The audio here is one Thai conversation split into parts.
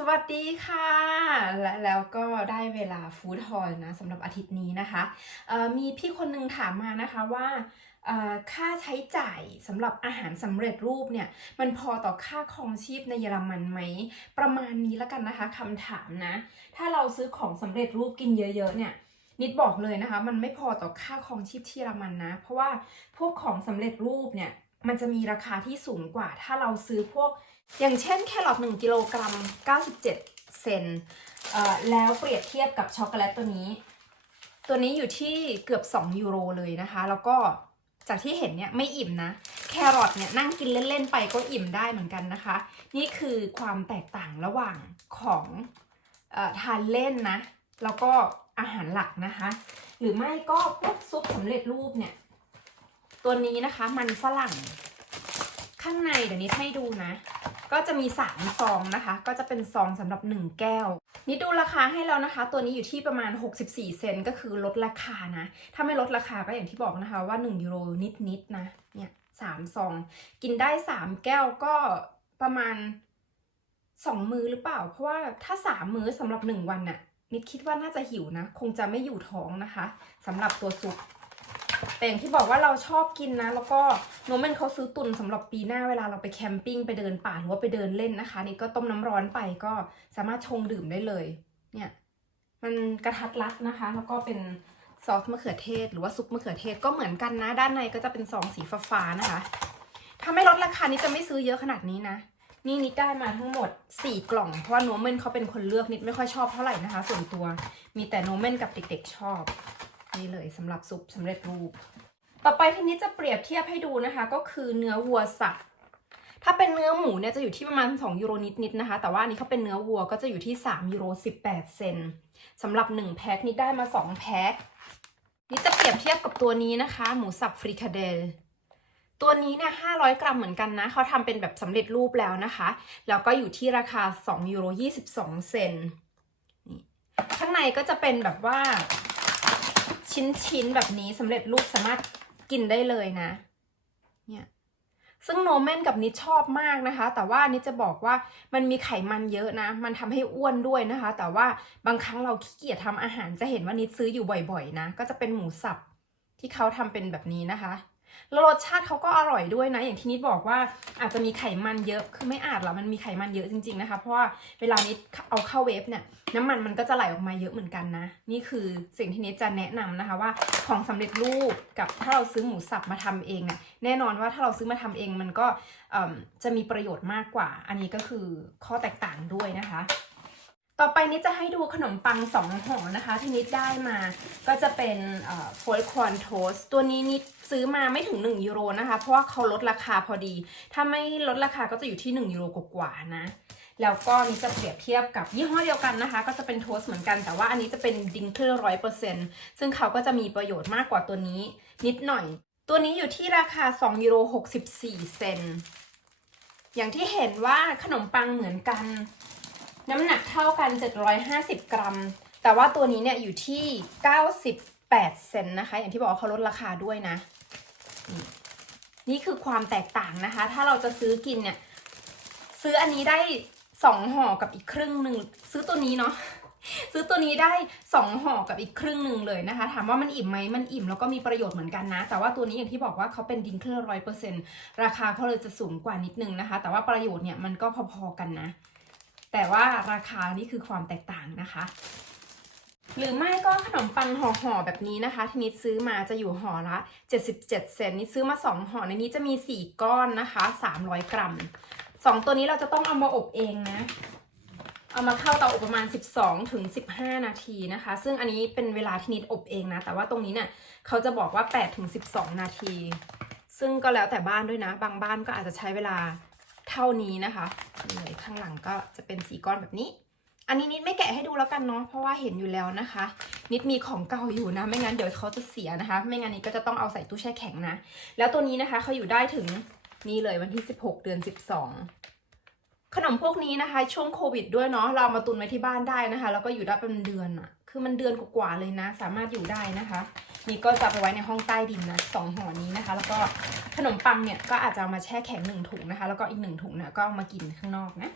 สวัสดีค่ะ และแล้วก็ได้เวลาฟู้ดฮอลนะสำหรับอาทิตย์นี้นะคะมีพี่คนนึงถามมานะคะว่าค่าใช้จ่ายสำหรับอาหารสำเร็จรูปเนี่ย มันพอต่อค่าครองชีพในเยอรมันไหม ประมาณนี้แล้วกันนะคะคำถามนะ ถ้าเราซื้อของสำเร็จรูปกินเยอะๆเนี่ยนิดบอกเลยนะคะ มันไม่พอต่อค่าครองชีพที่เยอรมันนะ เพราะว่าพวกของสำเร็จรูปเนี่ยมันจะมีราคาที่สูงกว่า ถ้าเราซื้อพวก อย่างเช่นแครอท1กิโลกรัม 97 เซนเอ่อแล้วเปรียบเทียบกับช็อกโกแลตตัวนี้ ตัวนี้อยู่ที่เกือบ 2 ยูโรเลยนะคะ แล้วก็จากที่เห็นเนี่ยไม่อิ่มนะ แครอทเนี่ยนั่งกินเล่น ๆ ไปก็อิ่มได้เหมือนกันนะคะ นี่คือความแตกต่างระหว่างของออทานเล่นนะ แล้วก็อาหารหลักนะคะ หรือไม่ก็พวกซุปสำเร็จรูปเนี่ย ตัวนี้นะคะมันฝรั่ง ข้างในเดี๋ยวนี้ให้ดูนะ ก็จะมี 3 ซองนะคะ ก็จะเป็นซองสำหรับ 1 แก้ว นี่ดูราคาให้แล้วนะคะ ตัวนี้อยู่ที่ประมาณ 64 เซนก็คือลดราคานะ ถ้าไม่ลดราคาก็อย่างที่บอกนะคะว่า 1 ยูโรนิดๆนะเนี่ยสามซอง กินได้ 3 แก้วก็ประมาณ 2 มื้อหรือเปล่า เพราะว่าถ้า 3 มื้อสำหรับ 1 วันน่ะนิดคิดว่าน่าจะหิวนะ คงจะไม่อยู่ท้องนะคะสำหรับตัวซุป แต่อย่างที่บอกว่าเราชอบกินนะ แล้วก็โนเมนเขาซื้อตุนสำหรับปีหน้าเวลาเราไปแคมปิ้งไปเดินป่าหรือว่าไปเดินเล่นนะคะ นี่ก็ต้มน้ำร้อนไปก็สามารถชงดื่มได้เลย เนี่ย มันกระทัดรัดนะคะ แล้วก็เป็นซอสมะเขือเทศ หรือว่าซุปมะเขือเทศก็เหมือนกันนะ ด้านในก็จะเป็นซองสีฟ้าๆนะคะ ถ้าไม่ลดราคานี้จะไม่ซื้อเยอะขนาดนี้นะนี่นิดได้มาทั้งหมด 4 กล่อง เพราะว่าโนเมนเขาเป็นคนเลือกนิดไม่ค่อยชอบเท่าไหร่นะคะ ส่วนตัวมีแต่โนเมนกับเด็กๆชอบ นี่เลยสำหรับซุปสำเร็จรูป ต่อไปทีนี้จะเปรียบเทียบให้ดูนะคะ ก็คือเนื้อวัวสับถ้าเป็นเนื้อหมูเนี่ยจะอยู่ที่ประมาณ 2 ยูโรนิดๆนะคะ แต่ว่าอันนี้เขาเป็นเนื้อวัวก็จะอยู่ที่ 3 ยูโร 18 เซนสำหรับ 1 แพ็คนี่ได้มา 2 แพ็คนี่จะเปรียบเทียบกับตัวนี้นะคะ หมูสับฟริคาเดลตัวนี้เนี่ย500 กรัมเหมือนกันนะ เขาทำเป็นแบบสำเร็จรูปแล้วนะคะ แล้วก็อยู่ที่ราคา2ยูโร22 เซนข้างในก็จะเป็นแบบว่า ชิ้นๆแบบนี้สำเร็จรูปสามารถกินได้เลยนะ เนี่ย ซึ่งโนแมนกับนิดชอบมากนะคะ แต่ว่านิดจะบอกว่ามันมีไขมันเยอะนะ มันทำให้อ้วนด้วยนะคะ แต่ว่าบางครั้งเราขี้เกียจทำอาหารจะเห็นว่านิดซื้ออยู่บ่อยๆ นะ ก็จะเป็นหมูสับที่เขาทำเป็นแบบนี้นะคะ แล้วรสชาติเขาก็อร่อยด้วยนะ อย่างที่นิดบอกว่าอาจจะมีไขมันเยอะ คือไม่อาจหรอมันมีไขมันเยอะจริงๆนะคะ เพราะว่าเวลานิดเอาเข้าเวฟเนี่ยน้ำมันมันก็จะไหลออกมาเยอะเหมือนกันนะ นี่คือสิ่งที่นิดจะแนะนำนะคะว่าของสำเร็จรูปกับถ้าเราซื้อหมูสับมาทำเองเนี่ยแน่นอนว่าถ้าเราซื้อมาทำเองมันก็จะมีประโยชน์มากกว่า อันนี้ก็คือข้อแตกต่างด้วยนะคะ ต่อไปนิดจะให้ดูขนมปังสองห่อนะคะ ที่นิดได้มาก็จะเป็นโฟลคอนโทสตัวนี้นิดซื้อมาไม่ถึง 1 ยูโรนะคะ เพราะว่าเขาลดราคาพอดี ถ้าไม่ลดราคาก็จะอยู่ที่ 1 ยูโรกว่าๆนะ แล้วก็นิดจะเปรียบเทียบกับยี่ห้อเดียวกันนะคะ ก็จะเป็นโทสเหมือนกันแต่ว่าอันนี้จะเป็นดิงเกอร์ร้อยเปอร์เซ็นต์ซึ่งเขาก็จะมีประโยชน์มากกว่าตัวนี้นิดหน่อย ตัวนี้อยู่ที่ราคา2ยูโร64 เซนอย่างที่เห็นว่าขนมปังเหมือนกัน น้ำหนักเท่ากัน 750 กรัม แต่ว่าตัวนี้เนี่ยอยู่ที่ 98 เซนนะคะ อย่างที่บอกว่าเขาลดราคาด้วยนะ นี่คือความแตกต่างนะคะ ถ้าเราจะซื้อกินเนี่ย ซื้ออันนี้ได้สองห่อกับอีกครึ่งหนึ่ง ซื้อตัวนี้เนาะซื้อตัวนี้ได้สองห่อกับอีกครึ่งหนึ่งเลยนะคะ ถามว่ามันอิ่มไหมมันอิ่มแล้วก็มีประโยชน์เหมือนกันนะ แต่ว่าตัวนี้อย่างที่บอกว่าเขาเป็นดิงเคอร์ร้อยเปอร์เซ็นต์ราคาเขาเลยจะสูงกว่านิดนึงนะคะ แต่ว่าประโยชน์เนี่ยมันก็พอๆกันนะ แต่ว่าราคานี่คือความแตกต่างนะคะ หรือไม่ก็ขนมปังห่อๆแบบนี้นะคะที่นิดซื้อมาจะอยู่ห่อละ 77 เซนนิดซื้อมา 2ห่อในนี้จะมี 4 ก้อนนะคะ 300 กรัม 2 ตัวนี้เราจะต้องเอามาอบเองนะเอามาเข้าเตาอบประมาณ 12ถึง15 นาทีนะคะ ซึ่งอันนี้เป็นเวลาที่นิดอบเองนะ แต่ว่าตรงนี้เนี่ยเขาจะบอกว่า8ถึง12 นาที ซึ่งก็แล้วแต่บ้านด้วยนะ บางบ้านก็อาจจะใช้เวลา เท่านี้นะคะเลยข้างหลังก็จะเป็นสีก้อนแบบนี้ อันนี้นิดไม่แกะให้ดูแล้วกันเนาะเพราะว่าเห็นอยู่แล้วนะคะ นิดมีของเก่าอยู่นะ ไม่งั้นเดี๋ยวเขาจะเสียนะคะ ไม่งั้นนิดก็จะต้องเอาใส่ตู้แช่แข็งนะ แล้วตัวนี้นะคะเขาอยู่ได้ถึงนี่เลยวันที่ 16 เดือน 12 ขนมพวกนี้นะคะ ช่วงโควิดด้วยเนาะเราเอามาตุนไว้ที่บ้านได้นะคะ แล้วก็อยู่ได้เป็นเดือนอะคือมันเดือนกว่าๆเลยนะ สามารถอยู่ได้นะคะ นี่ก็จะไปไว้ในห้องใต้ดินนะสองห่อนี้นะคะ แล้วก็ขนมปังเนี่ยก็อาจจะเอามาแช่แข็งหนึ่งถุงนะคะ แล้วก็อีกหนึ่งถุงเนี่ยก็เอามากินข้างนอกนะ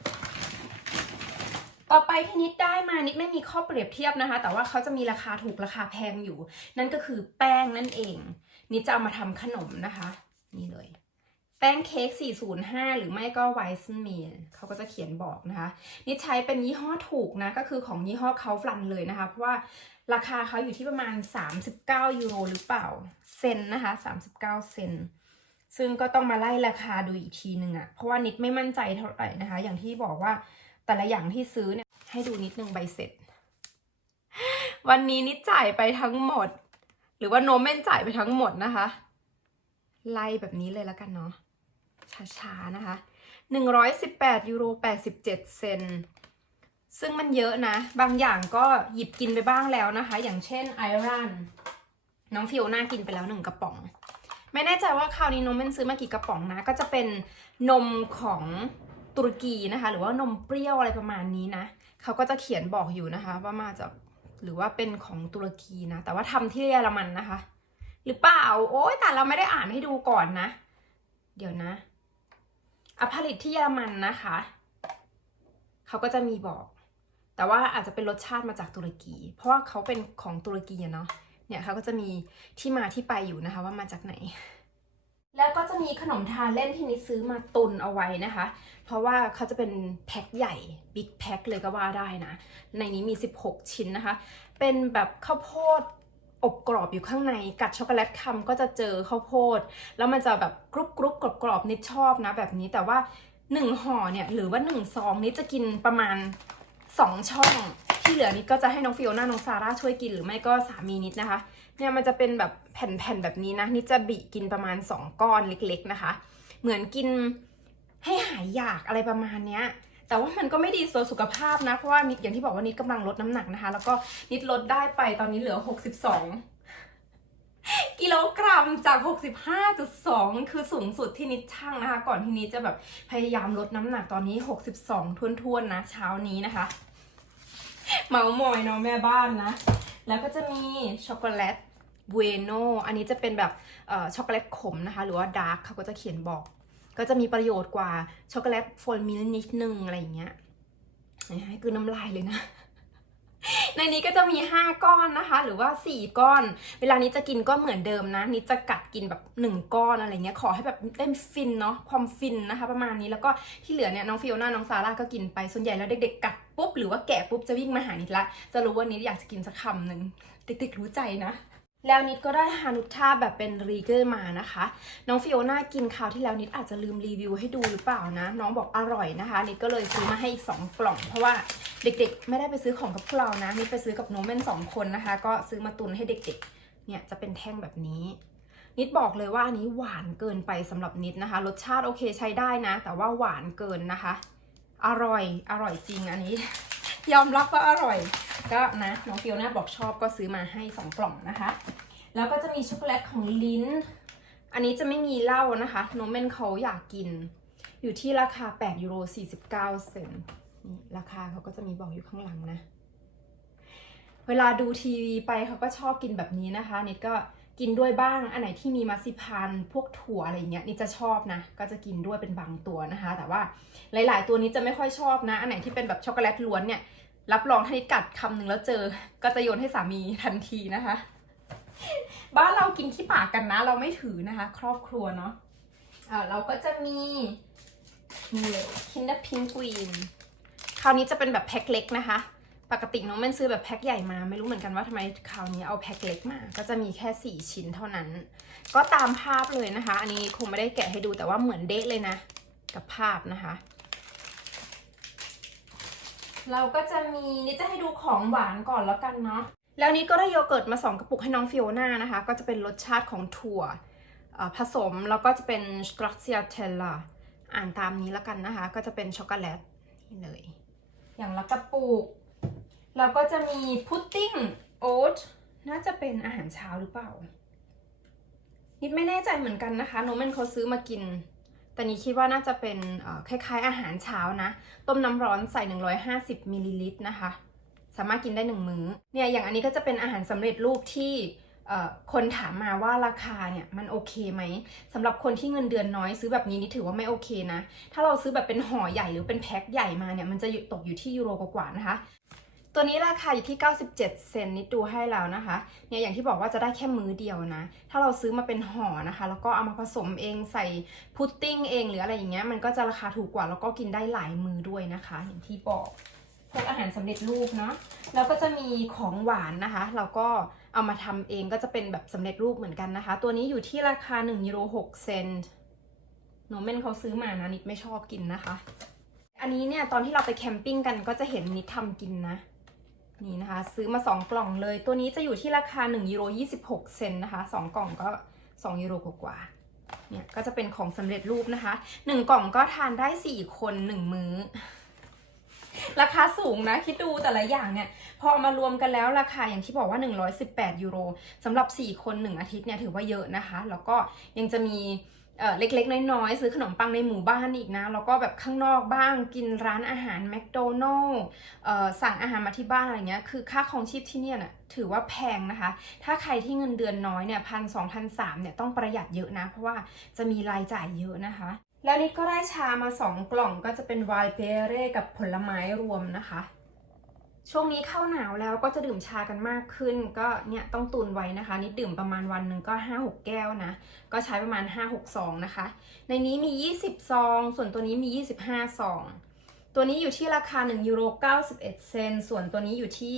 ต่อไปที่นิดได้มานิดไม่มีข้อเปรียบเทียบนะคะ แต่ว่าเขาจะมีราคาถูกราคาแพงอยู่ นั่นก็คือแป้งนั่นเอง นิดจะเอามาทำขนมนะคะ นี่เลย แป้งเค้ก 405 หรือไม่ก็ไวซ์เมลเขาก็จะเขียนบอกนะคะนิดใช้เป็นยี่ห้อถูกนะ ก็คือของยี่ห้อเขาฟลันเลยนะคะ เพราะว่าราคาเขาอยู่ที่ประมาณ 39 ยูโรหรือเปล่า เซนนะคะ 39 เซน ซึ่งก็ต้องมาไล่ราคาดูอีกทีหนึ่งอะเพราะว่านิดไม่มั่นใจเท่าไหร่นะคะ อย่างที่บอกว่าแต่ละอย่างที่ซื้อเนี่ย ให้ดูนิดนึงใบเสร็จ วันนี้นิดจ่ายไปทั้งหมด หรือว่าโนเมนจ่ายไปทั้งหมดนะคะไล่แบบนี้เลยแล้วกันเนาะ ช้าๆ นะคะ118ยูโร87 เซน ซึ่งมันเยอะนะ บางอย่างก็หยิบกินไปบ้างแล้วนะคะ อย่างเช่นไอรันน้องฟิโอน่ากินไปแล้วหนึ่งกระป๋อง ไม่แน่ใจว่าคราวนี้นมมันซื้อมากี่กระป๋องนะ ก็จะเป็นนมของตุรกีนะคะ หรือว่านมเปรี้ยวอะไรประมาณนี้นะ เขาก็จะเขียนบอกอยู่นะคะ ว่ามาจากหรือว่าเป็นของตุรกีนะ แต่ว่าทำที่เยอรมันนะคะ หรือเปล่า โอ๊ยแต่เราไม่ได้อ่านให้ดูก่อนนะ เดี๋ยวนะ อผลิตที่เยอรมันนะคะ เขาก็จะมีบอก แต่ว่าอาจจะเป็นรสชาติมาจากตุรกี เพราะว่าเขาเป็นของตุรกีเนาะ เนี่ยเขาก็จะมีที่มาที่ไปอยู่นะคะว่ามาจากไหน แล้วก็จะมีขนมทานเล่นที่นิดซื้อมาตุนเอาไว้นะคะ เพราะว่าเขาจะเป็นแพ็คใหญ่บิ๊กแพ็คเลยก็ว่าได้นะ ในนี้มี 16 ชิ้นนะคะ เป็นแบบข้าวโพด อบกรอบอยู่ข้างในกัดช็อกโกแลตคำก็จะเจอข้าวโพด แล้วมันจะแบบกรุบกรุบกรอบกรอบนิดชอบนะแบบนี้แต่ว่า1ห่อเนี่ยหรือว่า1ซองนิดจะกินประมาณ2ช่อง ที่เหลือนิดก็จะให้น้องฟิโอน่าน้องซาร่าช่วยกินหรือไม่ก็สามีนิดนะคะ เนี่ยมันจะเป็นแบบแผ่นๆแบบนี้นะนิดจะบิกินประมาณ2ก้อนเล็ก ๆนะคะ เหมือนกินให้หายอยากอะไรประมาณเนี้ย แต่ว่ามันก็ไม่ดีต่อสุขภาพนะ เพราะว่านิดอย่างที่บอกว่านิดกำลังลดน้ำหนักนะคะ แล้วก็นิดลดได้ไปตอนนี้เหลือ 62 กิโลกรัมจาก 65.2 คือสูงสุดที่นิดช่างนะคะ ก่อนที่นิดจะแบบพยายามลดน้ำหนักตอนนี้ 62ท้วนๆนะ เช้านี้นะคะ เมามอยเนาะแม่บ้านนะ แล้วก็จะมีช็อกโกแลตเวโนอันนี้จะเป็นแบบช็อกโกแลตขมนะคะ หรือว่าดาร์กเขาก็จะเขียนบอก ก็จะมีประโยชน์กว่าช็อกโกแลตโฟลมิลนิดนึงอะไรอย่างเงี้ยให้คือน้ำลายเลยนะ ในนี้ก็จะมี 5 ก้อนนะคะ หรือว่า 4 ก้อน เวลานี้จะกินก็เหมือนเดิมนะ นี่จะกัดกินแบบ 1 ก้อนอะไรเงี้ย ขอให้แบบได้ฟินเนาะ ความฟินนะคะ ประมาณนี้ แล้วก็ที่เหลือเนี่ยน้องฟิโอน่า น้องซาร่าก็กินไป ส่วนใหญ่แล้วเด็กๆกัดปุ๊บหรือว่าแกะปุ๊บจะวิ่งมาหานิดละ จะรู้ว่านิดอยากจะกินสักคำหนึ่งเด็กๆรู้ใจนะ แล้วนิดก็ได้ฮานุท่าแบบเป็นรีเกอร์มานะคะ น้องฟิโอน่ากินคราวที่แล้วนิดอาจจะลืมรีวิวให้ดูหรือเปล่านะ น้องบอกอร่อยนะคะ นิดก็เลยซื้อมาให้อีก 2 กล่อง เพราะว่าเด็กๆ ไม่ได้ไปซื้อของกับพวกเรานะ นิดไปซื้อกับโนเมนสองคนนะคะ ก็ซื้อมาตุนให้เด็กๆ เนี่ยจะเป็นแท่งแบบนี้ นิดบอกเลยว่าอันนี้หวานเกินไปสำหรับนิดนะคะ รสชาติโอเคใช้ได้นะ แต่ว่าหวานเกินนะคะ อร่อยอร่อยจริงอันนี้ ยอมรับว่าอร่อย ก็นะน้องฟิโอน่าบอกชอบก็ซื้อมาให้ 2 กล่องนะคะ แล้วก็จะมีช็อกโกแลตของลิ้น อันนี้จะไม่มีเหล้านะคะโนเมนเขาอยากกิน อยู่ที่ราคา8ยูโร49 เซนต์นี่ราคาเขาก็จะมีบอกอยู่ข้างหลังนะ เวลาดูทีวีไปเขาก็ชอบกินแบบนี้นะคะนิดก็ กินด้วยบ้าง อันไหนที่มีมาซิพานพวกถั่วอะไรเงี้ยนิดจะชอบนะ ก็จะกินด้วยเป็นบางตัวนะคะ แต่ว่าหลาย ๆ ตัวนี้จะไม่ค่อยชอบนะ อันไหนที่เป็นแบบช็อกโกแลตล้วนเนี่ย รับรองถ้านิดกัดคำหนึ่งแล้วเจอ ก็จะโยนให้สามีทันทีนะคะ บ้านเรากินขี้ปากกันนะ เราไม่ถือนะคะ ครอบครัวเนาะเราก็จะมีนี่เลย Kinder Penguin คราวนี้จะเป็นแบบแพ็คเล็กนะคะ ปกติน้องเม่นซื้อแบบแพ็คใหญ่มา ไม่รู้เหมือนกันว่าทำไมคราวนี้เอาแพ็คเล็กมา ก็จะมีแค่ 4 ชิ้นเท่านั้น ก็ตามภาพเลยนะคะ อันนี้คงไม่ได้แกะให้ดูแต่ว่าเหมือนเดะเลยนะ กับภาพนะคะ เราก็จะมีนี่จะให้ดูของหวานก่อนแล้วกันเนาะแล้วนี้ก็ได้โยเกิร์ตมา 2 กระปุกให้น้องฟิโอน่านะคะ ก็จะเป็นรสชาติของถั่วผสมแล้วก็จะเป็นสตรัคเซียเทลล่าอ่านตามนี้แล้วกันนะคะ ก็จะเป็นช็อกโกแลตนี่เลย อย่างละกระปุก แล้วก็จะมีพุดดิ้งโอ๊ตน่าจะเป็นอาหารเช้าหรือเปล่า นิดไม่แน่ใจเหมือนกันนะคะโนเมนเขาซื้อมากิน แต่นี้คิดว่าน่าจะเป็นคล้ายๆอาหารเช้านะ ต้มน้ำร้อนใส่ 150มิลลิลิตรนะคะ สามารถกินได้หนึ่งมื้อ เนี่ยอย่างอันนี้ก็จะเป็นอาหารสำเร็จรูปที่คนถามมาว่าราคาเนี่ยมันโอเคไหมสำหรับคนที่เงินเดือนน้อยซื้อแบบนี้นี่ถือว่าไม่โอเคนะ ถ้าเราซื้อแบบเป็นห่อใหญ่หรือเป็นแพ็คใหญ่มาเนี่ยมันจะตกอยู่ที่ยูโรกว่าๆนะคะ ตัวนี้ราคาอยู่ที่ 97 เซนนิดดูให้แล้วนะคะเนี่ยอย่างที่บอกว่าจะได้แค่มื้อเดียวนะ ถ้าเราซื้อมาเป็นห่อนะคะ แล้วก็เอามาผสมเองใส่พุดดิ้งเองหรืออะไรอย่างเงี้ยมันก็จะราคาถูกกว่าแล้วก็กินได้หลายมื้อด้วยนะคะ อย่างที่บอกพวกอาหารสำเร็จรูปเนาะแล้วก็จะมีของหวานนะคะ เราก็เอามาทำเองก็จะเป็นแบบสำเร็จรูปเหมือนกันนะคะ ตัวนี้อยู่ที่ราคา1ยูโร6เซนต์หนูเม่นเขาซื้อมานะนิดไม่ชอบกินนะคะ อันนี้เนี่ยตอนที่เราไปแคมปิ้งกันก็จะเห็นนิดทำกินนะ นี่นะคะ ซื้อมา 2 กล่องเลย ตัวนี้จะอยู่ที่ราคา1ยูโร26 เซนนะคะ 2 กล่องก็ 2ยูโรกว่าๆเนี่ยก็จะเป็นของสำเร็จรูปนะคะ 1 กล่องก็ทานได้ 4 คน 1 มื้อ ราคาสูงนะ คิดดูแต่ละอย่างเนี่ย พอมารวมกันแล้วราคาอย่างที่บอกว่า 118 ยูโรสำหรับ 4 คน 1 อาทิตย์เนี่ยถือว่าเยอะนะคะ แล้วก็ยังจะมี เล็กๆ น้อยๆ ซื้อขนมปังในหมู่บ้านอีกนะ แล้วก็แบบข้างนอกบ้างกินร้านอาหารแมคโดนัลล์สั่งอาหารมาที่บ้านอะไรเงี้ยคือค่าครองชีพที่เนี่ยน่ะถือว่าแพงนะคะ ถ้าใครที่เงินเดือนน้อยเนี่ยพันสองพันสามเนี่ยต้องประหยัดเยอะนะ เพราะว่าจะมีรายจ่ายเยอะนะคะ แล้วนิดก็ได้ชามา 2 กล่องก็จะเป็นไวน์เปเร่กับผลไม้รวมนะคะ ช่วงนี้เข้าหนาวแล้วก็จะดื่มชากันมากขึ้น ก็เนี่ยต้องตุนไว้นะคะนิดดื่มประมาณวันหนึ่งก็ 5-6 แก้วนะ ก็ใช้ประมาณ 5-6 ซองนะคะ ในนี้มี 20 ซอง ส่วนตัวนี้มี 25 ซอง ตัวนี้อยู่ที่ราคา1ยูโร91 เซนส่วนตัวนี้อยู่ที่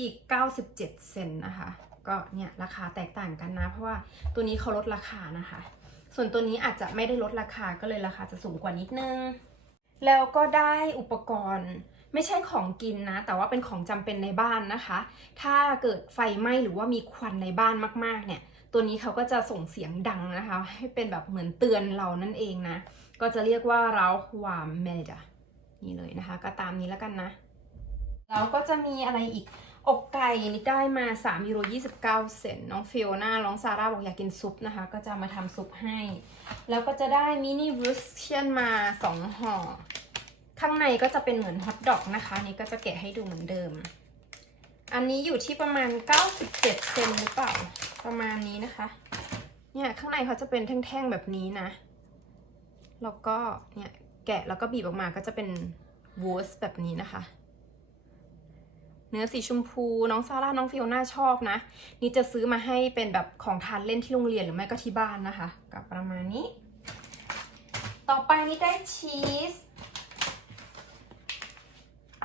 97 เซนนะคะ ก็เนี่ยราคาแตกต่างกันนะ เพราะว่าตัวนี้เขาลดราคานะคะ ส่วนตัวนี้อาจจะไม่ได้ลดราคาก็เลยราคาจะสูงกว่านิดนึง แล้วก็ได้อุปกรณ์ ไม่ใช่ของกินนะ แต่ว่าเป็นของจำเป็นในบ้านนะคะ ถ้าเกิดไฟไหม้หรือว่ามีควันในบ้านมากๆ เนี่ย ตัวนี้เขาก็จะส่งเสียงดังนะคะ ให้เป็นแบบเหมือนเตือนเรานั่นเองนะ ก็จะเรียกว่าเราความเมดะนี่เลยนะคะ ก็ตามนี้แล้วกันนะ แล้วก็จะมีอะไรอีกอกไก่นี่ได้มา3ยูโร29 เซนน้องฟิโอน่าน้องซาร่าบอกอยากกินซุปนะคะ ก็จะมาทำซุปให้ แล้วก็จะได้มินิบรูสเชียนมา 2ห่อ ข้างในก็จะเป็นเหมือนฮอทดอกนะคะนี่ก็จะแกะให้ดูเหมือนเดิม อันนี้อยู่ที่ประมาณ 97 เซนหรือเปล่า ประมาณนี้นะคะ เนี่ยข้างในเขาจะเป็นแท่งๆแบบนี้นะ แล้วก็เนี่ยแกะแล้วก็บีบออกมาก็จะเป็นวูสแบบนี้นะคะ เนื้อสีชมพูน้องซาร่าน้องฟิโอน่าชอบนะ นี่จะซื้อมาให้เป็นแบบของทานเล่นที่โรงเรียนหรือไม่ก็ที่บ้านนะคะ กับประมาณนี้ ต่อไปนี่ได้ชีส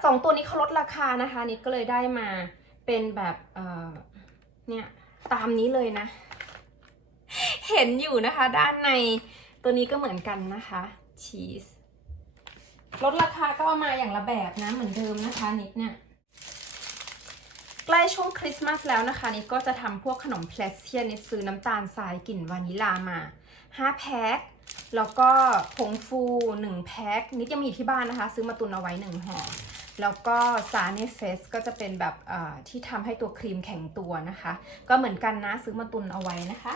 สองตัวนี้เขาลดราคานะคะนิดก็เลยได้มาเป็นแบบเอ่อเนี่ยตามนี้เลยนะ เห็นอยู่นะคะด้านในตัวนี้ก็เหมือนกันนะคะชีสลดราคาก็มาอย่างละแบบนะเหมือนเดิมนะคะนิดเนี่ยใกล้ช่วงคริสต์มาสแล้วนะคะนิดก็จะทำพวกขนมเพลสเซียนนิดซื้อน้ำตาลทรายกลิ่นวานิลามา 5 แพ็คแล้วก็ผงฟู 1 แพ็คนิดยังมีที่บ้านนะคะ ซื้อมาตุนเอาไว้ 1ห่อ แล้วก็ซาเนเฟสก็จะเป็นแบบที่ทำให้ตัวครีมแข็งตัวนะคะ ก็เหมือนกันนะซื้อมาตุนเอาไว้นะคะ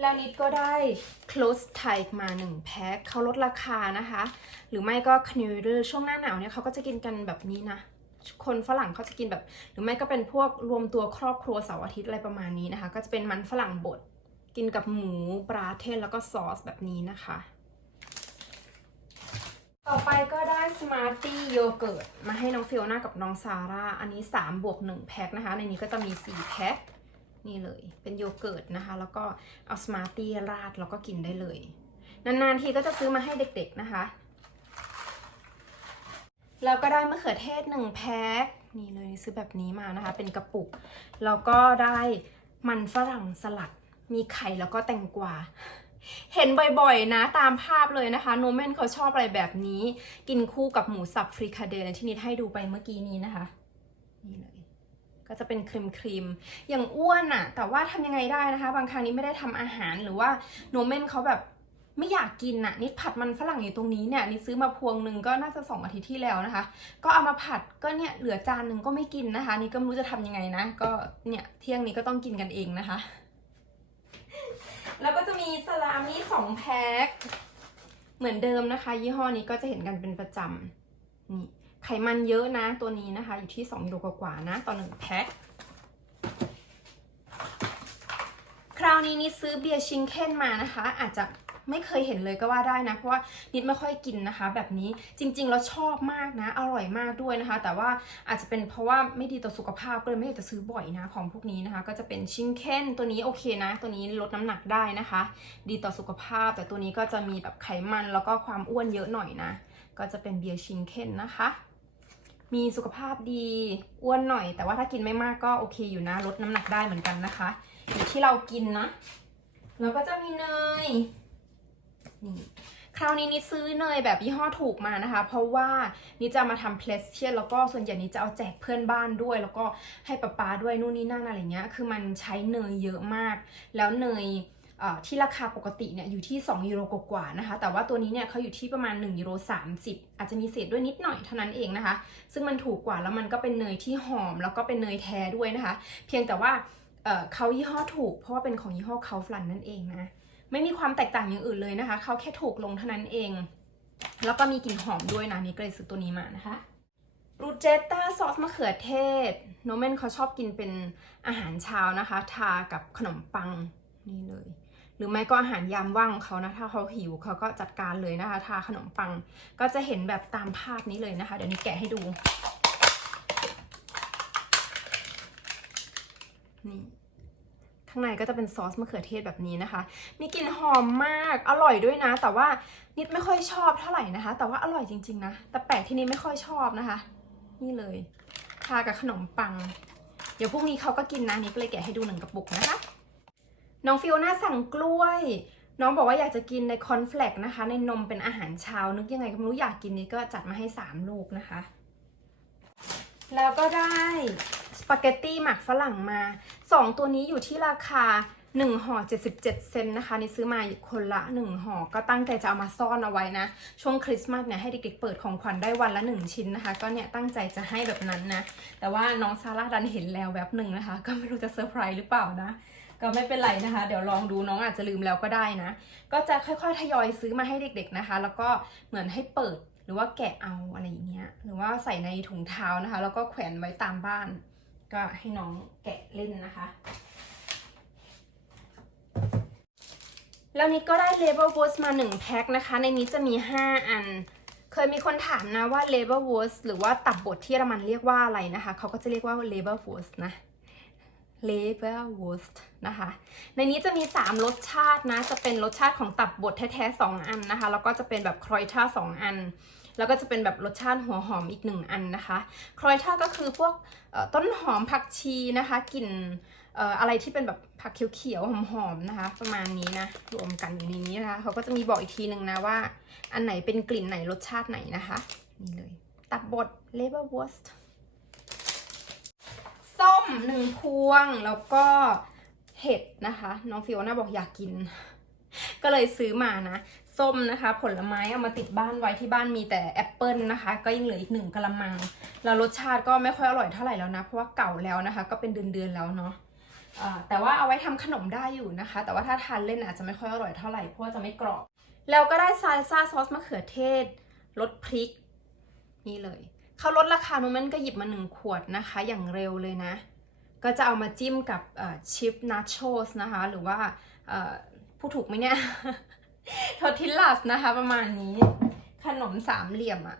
แล้วนิดก็ได้ close type มา 1 แพ็คเขาลดราคานะคะ หรือไม่ก็ k n u d e ช่วงหน้าหนาวเนี่ยเขาก็จะกินกันแบบนี้นะคนฝรั่งเขาจะกินแบบ หรือไม่ก็เป็นพวกรวมตัวครอบครัวเสาร์อาทิตย์อะไรประมาณนี้นะคะ ก็จะเป็นมันฝรั่งบดกินกับหมูปลาเทศแล้วก็ซอสแบบนี้นะคะ ต่อไปก็ได้ Smarty Yogurt มาให้น้องฟิโอน่ากับน้องซาร่า อันนี้ 3 บวก 1 แพ็คนะคะ ในนี้ก็จะมี 4 แพ็ค นี่เลย เป็นโยเกิร์ตนะคะ แล้วก็เอา Smarty ราด แล้วก็กินได้เลย นานๆทีก็จะซื้อมาให้เด็กๆนะคะ แล้วก็ได้มะเขือเทศ 1 แพ็ค นี่เลยซื้อแบบนี้มานะคะ เป็นกระปุก แล้วก็ได้มันฝรั่งสลัด มีไข่แล้วก็แตงกวา เห็นบ่อยๆนะตามภาพเลยนะคะโนเมนเขาชอบอะไรแบบนี้ กินคู่กับหมูสับฟริคาเดลที่นิดให้ดูไปเมื่อกี้นี้นะคะนี่เลยก็จะเป็นครีมครีมๆอย่างอ้วนอะแต่ว่าทำยังไงได้นะคะ บางครั้งนี้ไม่ได้ทำอาหารหรือว่าโนเมนเขาแบบไม่อยากกินอะนิดผัดมันฝรั่งอยู่ตรงนี้เนี่ยนิดซื้อมาพวงหนึ่งก็น่าจะสองอาทิตย์ที่แล้วนะคะ ก็เอามาผัดก็เนี่ยเหลือจานหนึ่งก็ไม่กินนะคะ นี่ก็ไม่รู้จะทำยังไงนะ ก็เนี่ยเที่ยงนี้ก็ต้องกินกันเองนะคะ แล้วก็จะมีสลามี่สองแพ็คเหมือนเดิมนะคะ ยี่ห้อนี้ก็จะเห็นกันเป็นประจำนี่ไขมันเยอะนะตัวนี้นะคะ อยู่ที่2ยูโรกว่าๆนะต่อหนึ่งแพ็คคราวนี้นี่ซื้อเบียร์ชิงเค้นมานะคะ อาจจะ ไม่เคยเห็นเลยก็ว่าได้นะ เพราะว่านิดไม่ค่อยกินนะคะ แบบนี้จริงๆแล้วชอบมากนะ อร่อยมากด้วยนะคะ แต่ว่าอาจจะเป็นเพราะว่าไม่ดีต่อสุขภาพก็เลยไม่อยากจะซื้อบ่อยนะ ของพวกนี้นะคะ ก็จะเป็นชิงเค้นตัวนี้โอเคนะ ตัวนี้ลดน้ำหนักได้นะคะ ดีต่อสุขภาพ แต่ตัวนี้ก็จะมีแบบไขมันแล้วก็ความอ้วนเยอะหน่อยนะ ก็จะเป็นเบียร์ชิงเค้นนะคะมีสุขภาพดีอ้วนหน่อย แต่ว่าถ้ากินไม่มากก็โอเคอยู่นะ ลดน้ำหนักได้เหมือนกันนะคะอยู่ที่เรากินนะ แล้วก็จะมีเนย นี่คราวนี้นิดซื้อเนยแบบยี่ห้อถูกมานะคะ เพราะว่านี่จะมาทำเพลสเทียนแล้วก็ส่วนใหญ่นี้จะเอาแจกเพื่อนบ้านด้วย แล้วก็ให้ป๊าป๊าด้วยนู่นนี่นั่นอะไรเงี้ย คือมันใช้เนยเยอะมาก แล้วเนยที่ราคาปกติเนี่ยอยู่ที่ 2 ยูโรกว่านะคะ แต่ว่าตัวนี้เนี่ยเขาอยู่ที่ประมาณ 1 ยูโร 30 อาจจะมีเศษด้วยนิดหน่อยเท่านั้นเองนะคะ ซึ่งมันถูกกว่าแล้วมันก็เป็นเนยที่หอม แล้วก็เป็นเนยแท้ด้วยนะคะ เพียงแต่ว่าเขายี่ห้อถูกเพราะว่าเป็นของยี่ห้อเขาฟลันนั่นเองนะ ม่มีความแตกต่างอย่างอื่นเลยนะคะ เขาแค่ถูกลงเท่านั้นเอง แล้วก็มีกลิ่นหอมด้วยนะนี่ก็เลยซื้อตัวนี้มานะคะรูเจตตาซอสมะเขือเทศ โนเมนเขาชอบกินเป็นอาหารเช้านะคะ ทากับขนมปังนี่เลย หรือไม่ก็อาหารยามว่างของเขานะถ้าเขาหิวเขาก็จัดการเลยนะคะ ทาขนมปังก็จะเห็นแบบตามภาพนี้เลยนะคะ เดี๋ยวนี้แกะให้ดูนี่ ข้างในก็จะเป็นซอสมะเขือเทศแบบนี้นะคะ มีกลิ่นหอมมาก อร่อยด้วยนะ แต่ว่านิดไม่ค่อยชอบเท่าไหร่นะคะ แต่ว่าอร่อยจริง ๆ นะ แต่แปลกที่นิดไม่ค่อยชอบนะคะ นี่เลย ทากับขนมปัง เดี๋ยวพรุ่งนี้เขาก็กินนะนิดก็เลยแกะให้ดูหนึ่งกระปุกนะคะ น้องฟิโอน่าสั่งกล้วย น้องบอกว่าอยากจะกินในคอนเฟลกนะคะ ในนมเป็นอาหารเช้า นึกยังไงก็ไม่รู้อยากกินนี่ก็จัดมาให้3ลูกนะคะ แล้วก็ได้ สปาเกตตี้หมักฝรั่งมา 2 ตัวนี้อยู่ที่ราคา1ห่อ77 เซนนะคะ นี่ซื้อมาคนละ 1ห่อก็ตั้งใจจะเอามาซ่อนเอาไว้นะ ช่วงคริสต์มาสเนี่ยให้เด็กๆเปิดของขวัญได้วันละ 1 ชิ้นนะคะ ก็เนี่ยตั้งใจจะให้แบบนั้นนะ แต่ว่าน้องซาร่าดันเห็นแล้วแบบหนึ่งนะคะ ก็ไม่รู้จะเซอร์ไพรส์หรือเปล่านะ ก็ไม่เป็นไรนะคะ เดี๋ยวลองดูน้องอาจจะลืมแล้วก็ได้นะ ก็จะค่อยๆทยอยซื้อมาให้เด็กๆนะคะ แล้วก็เหมือนให้เปิดหรือว่าแกะเอาอะไรอย่างเงี้ย หรือว่าใส่ในถุงเท้านะคะ แล้วก็แขวนไว้ตามบ้าน ก็ให้น้องแกะเล่นนะคะ แล้วนี้ก็ได้ Label w o r s มา1แพ็คนะคะ ในนี้จะมี 5 อัน เคยมีคนถามนะว่า Label w o r s หรือว่าตับบทที่เยอรมันเรียกว่าอะไรนะคะ เขาก็จะเรียกว่า Label w o r s นะ Leberwurst นะคะ ในนี้จะมี 3 รสชาตินะ จะเป็นรสชาติของตับบดแท้ๆ 2 อันนะคะ แล้วก็จะเป็นแบบครอยท่า2 อัน แล้วก็จะเป็นแบบรสชาติหัวหอมอีก 1 อันนะคะ ครอยท่าก็คือพวกต้นหอมผักชีนะคะ กลิ่นอะไรที่เป็นแบบผักเขียวๆหอมๆนะคะ ประมาณนี้นะ รวมกันอยู่ในนี้นะคะเขาก็จะมีบอกอีกทีหนึ่งนะว่า อันไหนเป็นกลิ่นไหนรสชาติไหนนะคะ นี่เลย ตับบด Leberwurst ส้มหนึ่งพวง แล้วก็เห็ดนะคะ น้องฟิโอน่าบอกอยากกิน ก็เลยซื้อมานะ ส้มนะคะ ผลไม้เอามาติดบ้านไว้ที่บ้านมีแต่แอปเปิลนะคะ ก็ยังเหลืออีกหนึ่งกะละมัง แล้วรสชาติก็ไม่ค่อยอร่อยเท่าไหร่แล้วนะ เพราะว่าเก่าแล้วนะคะ ก็เป็นเดือนๆแล้วเนาะแต่ว่าเอาไว้ทำขนมได้อยู่นะคะ แต่ว่าถ้าทานเล่นอาจจะไม่ค่อยอร่อยเท่าไหร่เพราะว่าจะไม่กรอบ แล้วก็ได้ซาลซ่าซอสมะเขือเทศรสพริก นี่เลย เขาลดราคาโนมันก็หยิบมาหนึ่งขวดนะคะ อย่างเร็วเลยนะ ก็จะเอามาจิ้มกับชิปนาโชสนะคะ หรือว่าเอ่อพูดถูกไหมเนี่ยทอร์ติลลัสนะคะ ประมาณนี้ ขนมสามเหลี่ยมอะ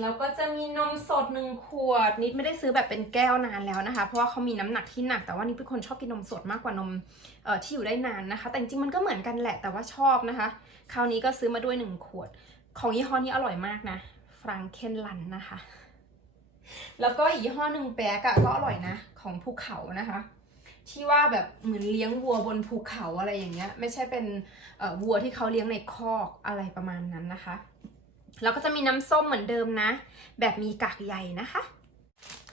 แล้วก็จะมีนมสดหนึ่งขวด นิดไม่ได้ซื้อแบบเป็นแก้วนานแล้วนะคะ เพราะว่าเขามีน้ำหนักที่หนักแต่ว่านิดเป็นคนชอบกินนมสดมากกว่านมที่อยู่ได้นานนะคะ แต่จริงมันก็เหมือนกันแหละแต่ว่าชอบนะคะ คราวนี้ก็ซื้อมาด้วยหนึ่งขวด ของยี่ห้อนี้อร่อยมากนะ ฟรังเคนลันนะคะ แล้วก็อีกยี่ห้อหนึ่งแบกอะก็อร่อยนะ ของภูเขานะคะ ที่ว่าแบบเหมือนเลี้ยงวัวบนภูเขาอะไรอย่างเงี้ย ไม่ใช่เป็นวัวที่เขาเลี้ยงในคอกอะไรประมาณนั้นนะคะ แล้วก็จะมีน้ำส้มเหมือนเดิมนะ แบบมีกากใยนะคะ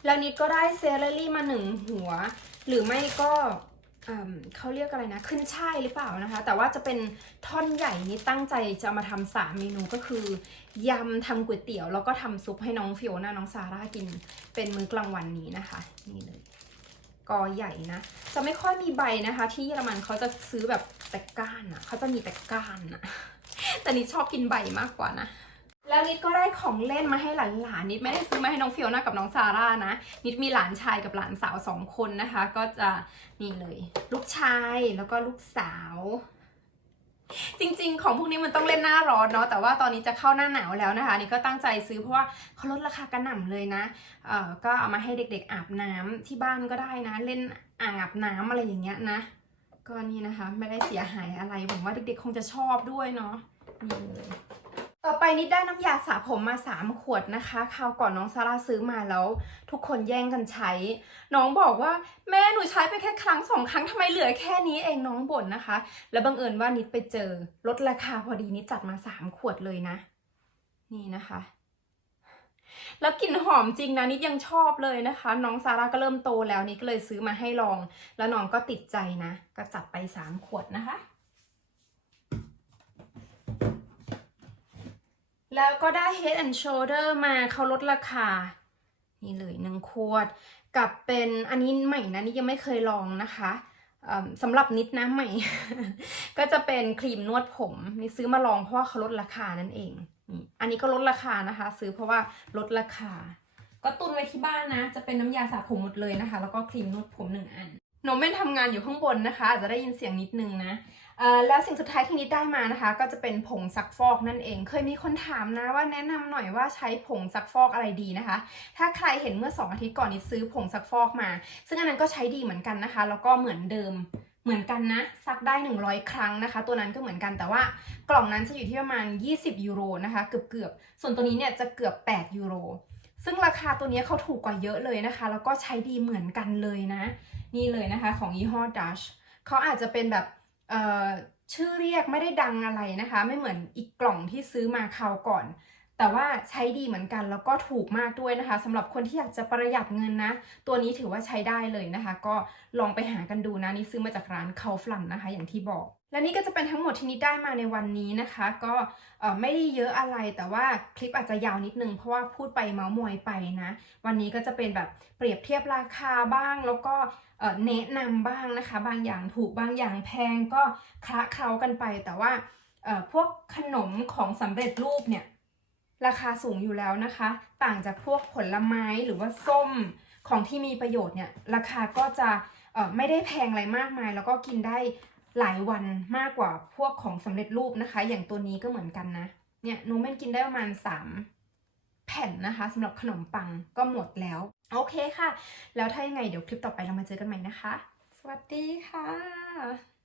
แล้วนิดก็ได้เซเลอรี่มาหนึ่งหัว หรือไม่ก็เขาเรียกอะไรนะขึ้นช่ายหรือเปล่านะคะ แต่ว่าจะเป็นท่อนใหญ่นี่ตั้งใจจะมาทำสามเมนูก็คือ ยำทำก๋วยเตี๋ยว แล้วก็ทำซุปให้น้องฟิโอน่าน้องซาร่ากิน เป็นมื้อกลางวันนี้นะคะ นี่เลยกอใหญ่นะ จะไม่ค่อยมีใบนะคะ ที่เยอรมันเขาจะซื้อแบบแต่ก้านอะเขาจะมีแต่ก้านอะแต่นี่ชอบกินใบมากกว่านะแล้วนิดก็ได้ของเล่นมาให้หลานๆนิดไม่ได้ซื้อมาให้น้องฟิโอนากับน้องซาร่านะ นิดมีหลานชายกับหลานสาวสองคนนะคะ ก็จะนี่เลย ลูกชายแล้วก็ลูกสาว จริงๆ ของพวกนี้มันต้องเล่นหน้าร้อนเนาะแต่ว่าตอนนี้จะเข้าหน้าหนาวแล้วนะคะนี่ก็ตั้งใจซื้อเพราะว่าเขาลดราคากระหน่ำเลยนะเอ่อก็เอามาให้เด็กๆอาบน้ำที่บ้านก็ได้นะ เล่นอ่างอาบน้ำอะไรอย่างเงี้ยนะก็นี่นะคะ ไม่ได้เสียหายอะไรหวังว่าเด็กๆคงจะชอบด้วยเนาะนี่เลย ต่อไปนิดได้น้ำยาสระผมมา 3 ขวดนะคะคราวก่อนน้องซาร่าซื้อมาแล้ว ทุกคนแย่งกันใช้ น้องบอกว่าแม่หนูใช้ไปแค่ครั้งสองครั้งทำไมเหลือแค่นี้เองน้องบ่นนะคะ แล้วบังเอิญว่านิดไปเจอลดราคาพอดีนิดจัดมา 3 ขวดเลยนะ นี่นะคะ แล้วกลิ่นหอมจริงนะนิดยังชอบเลยนะคะ น้องซาร่าก็เริ่มโตแล้วนิดก็เลยซื้อมาให้ลอง แล้วน้องก็ติดใจนะ ก็จัดไป 3 ขวดนะคะ แล้วก็ได้ Head and Shoulder มาเขาลดราคา นี่เลยหนึ่งขวด กับเป็นอันนี้ใหม่นะนี่ยังไม่เคยลองนะคะสำหรับนิดนะใหม่ ก็จะเป็นครีมนวดผมนี่ซื้อมาลองเพราะว่าเขาลดราคานั่นเอง อันนี้ก็ลดราคานะคะ ซื้อเพราะว่าลดราคา ก็ตุนไว้ที่บ้านนะ จะเป็นน้ำยาสระผมหมดเลยนะคะ แล้วก็ครีมนวดผมหนึ่งอันโนเม่นทำงานอยู่ข้างบนนะคะอาจจะได้ยินเสียงนิดนึงนะ แล้วสิ่งสุดท้ายที่นิดได้มานะคะ ก็จะเป็นผงซักฟอกนั่นเอง เคยมีคนถามนะว่าแนะนำหน่อยว่าใช้ผงซักฟอกอะไรดีนะคะ ถ้าใครเห็นเมื่อ 2 อาทิตย์ก่อนนิดซื้อผงซักฟอกมา ซึ่งอันนั้นก็ใช้ดีเหมือนกันนะคะ แล้วก็เหมือนเดิมเหมือนกันนะซักได้ 100 ครั้งนะคะ ตัวนั้นก็เหมือนกันแต่ว่ากล่องนั้นจะอยู่ที่ประมาณ 20 ยูโรนะคะเกือบเกือบส่วนตัวนี้เนี่ยจะเกือบ 8 ยูโรซึ่งราคาตัวนี้เขาถูกกว่าเยอะเลยนะคะ แล้วก็ใช้ดีเหมือนกันเลยนะ นี่เลยนะคะของยี่ห้อ Dash เขาอาจจะเป็นแบบ ชื่อเรียกไม่ได้ดังอะไรนะคะ ไม่เหมือนอีกกล่องที่ซื้อมาคราวก่อน แต่ว่าใช้ดีเหมือนกันแล้วก็ถูกมากด้วยนะคะสำหรับคนที่อยากจะประหยัดเงินนะ ตัวนี้ถือว่าใช้ได้เลยนะคะ ก็ลองไปหากันดูนะนี่ซื้อมาจากร้านเคาฟลันนะคะ อย่างที่บอก และนี่ก็จะเป็นทั้งหมดที่นิดได้มาในวันนี้นะคะ ก็ไม่ได้เยอะอะไรแต่ว่าคลิปอาจจะยาวนิดนึงเพราะว่าพูดไปเมาส์มอยไปนะ วันนี้ก็จะเป็นแบบเปรียบเทียบราคาบ้าง แล้วก็แนะนำบ้างนะคะ บางอย่างถูกบางอย่างแพงก็คละเคล้ากันไป แต่ว่าพวกขนมของสำเร็จรูปเนี่ย ราคาสูงอยู่แล้วนะคะ ต่างจากพวกผลไม้หรือว่าส้มของที่มีประโยชน์เนี่ยราคาก็จะไม่ได้แพงอะไรมากมาย แล้วก็กินได้หลายวันมากกว่าพวกของสำเร็จรูปนะคะ อย่างตัวนี้ก็เหมือนกันนะ เนี่ยนูเม่นกินได้ประมาณ 3 แผ่นนะคะสำหรับขนมปังก็หมดแล้ว โอเคค่ะ แล้วถ้ายังไงเดี๋ยวคลิปต่อไปเรามาเจอกันใหม่นะคะ สวัสดีค่ะ